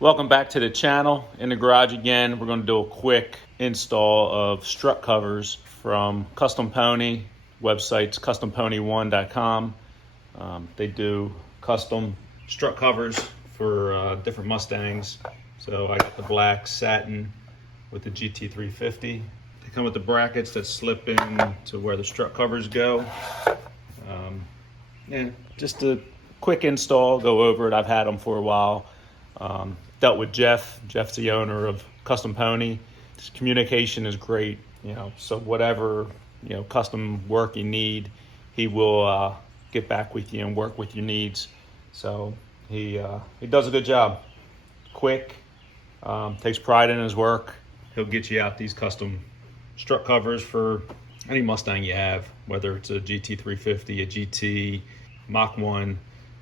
Welcome back to the channel. In the garage again, we're going to do a quick install of strut covers from Custom Pony. Website's custompony1.com. They do custom strut covers for different Mustangs. So I got the black satin with the GT350. They come with the brackets that slip in to where the strut covers go. Yeah, just a quick install, go over it. I've had them for a while. Dealt with Jeff. Jeff's the owner of Custom Pony. His communication is great, so whatever, custom work you need, he will get back with you and work with your needs. So he does a good job. Quick, takes pride in his work. He'll get you out these custom strut covers for any Mustang you have, whether it's a GT350, a GT, Mach 1,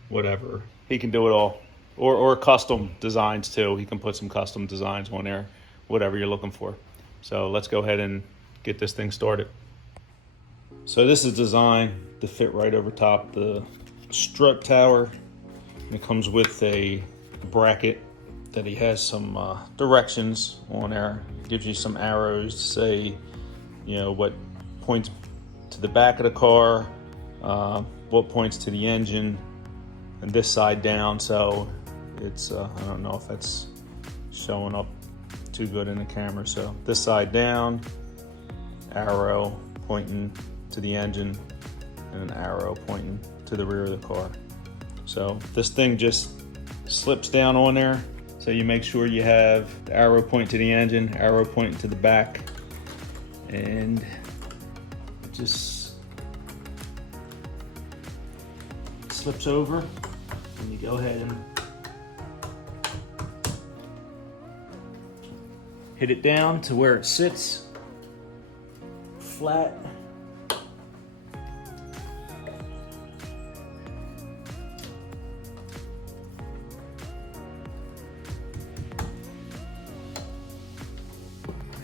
whatever. He can do it all. Or custom designs too. He can put some custom designs on there, whatever you're looking for. So let's go ahead and get this thing started. So this is designed to fit right over top the strut tower. It comes with a bracket that he has some directions on there. Gives you some arrows to say, what points to the back of the car, what points to the engine, and this side down. So it's I don't know if that's showing up too good in the camera. So this side down, arrow pointing to the engine, and an arrow pointing to the rear of the car. So this thing just slips down on there. So you make sure you have the arrow pointing to the engine, arrow pointing to the back, and it just slips over. And you go ahead and hit it down to where it sits flat.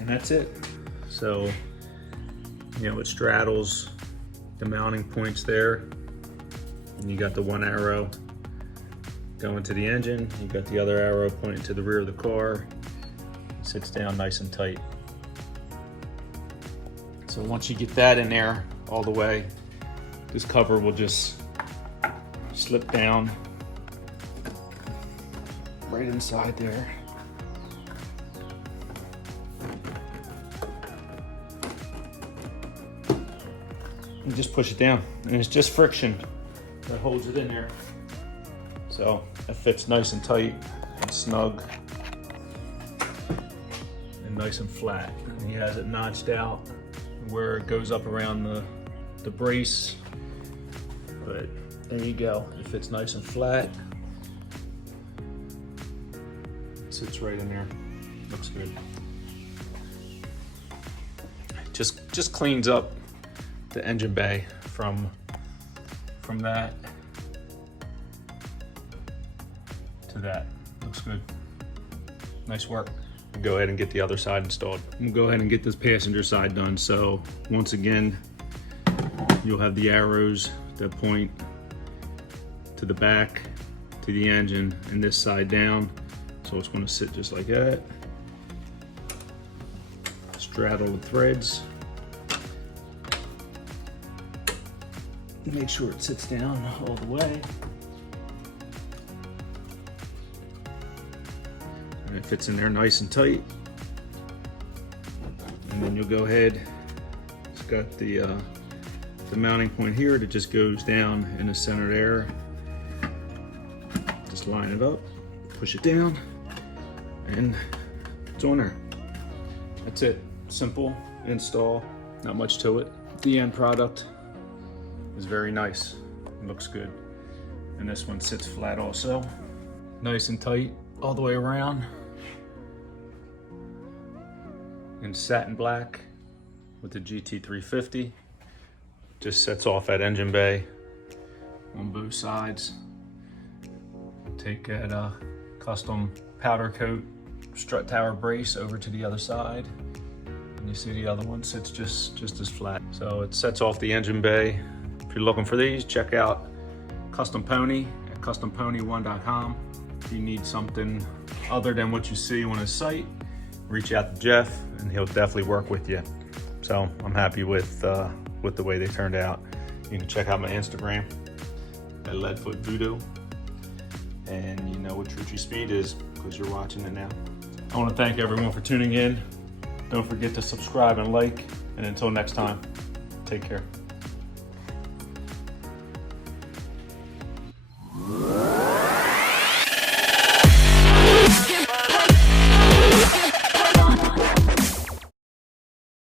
And that's it. So, it straddles the mounting points there. And you got the one arrow going to the engine. You got the other arrow pointing to the rear of the car. It sits down nice and tight. So once you get that in there all the way, this cover will just slip down right inside there. And just push it down, and it's just friction that holds it in there. So it fits nice and tight and snug and nice and flat. And he has it notched out where it goes up around the brace. But there you go. It fits nice and flat. It sits right in there. Looks good. Just cleans up the engine bay from that to that. Looks good. Nice work. Go ahead and get the other side installed. We'll go ahead and get this passenger side done. So once again, you'll have the arrows that point to the back, to the engine, and this side down. So it's going to sit just like that. Straddle the threads. Make sure it sits down all the way. And it fits in there nice and tight. And then you'll go ahead, it's got the mounting point here that just goes down in the center there. Just line it up, push it down, and it's on there. That's it. Simple install, not much to it. The end product is very nice. It looks good. And this one sits flat also. Nice and tight all the way around. In satin black with the GT350. Just sets off that engine bay on both sides. Take that custom powder coat strut tower brace over to the other side. And you see the other one sits just as flat. So it sets off the engine bay. If you're looking for these, check out Custom Pony at custompony1.com. If you need something other than what you see on his site, reach out to Jeff and he'll definitely work with you. So I'm happy with the way they turned out. You can check out my Instagram at Leadfoot Voodoo. And you know what True Speed is because you're watching it now. I want to thank everyone for tuning in. Don't forget to subscribe and like. And until next time, take care.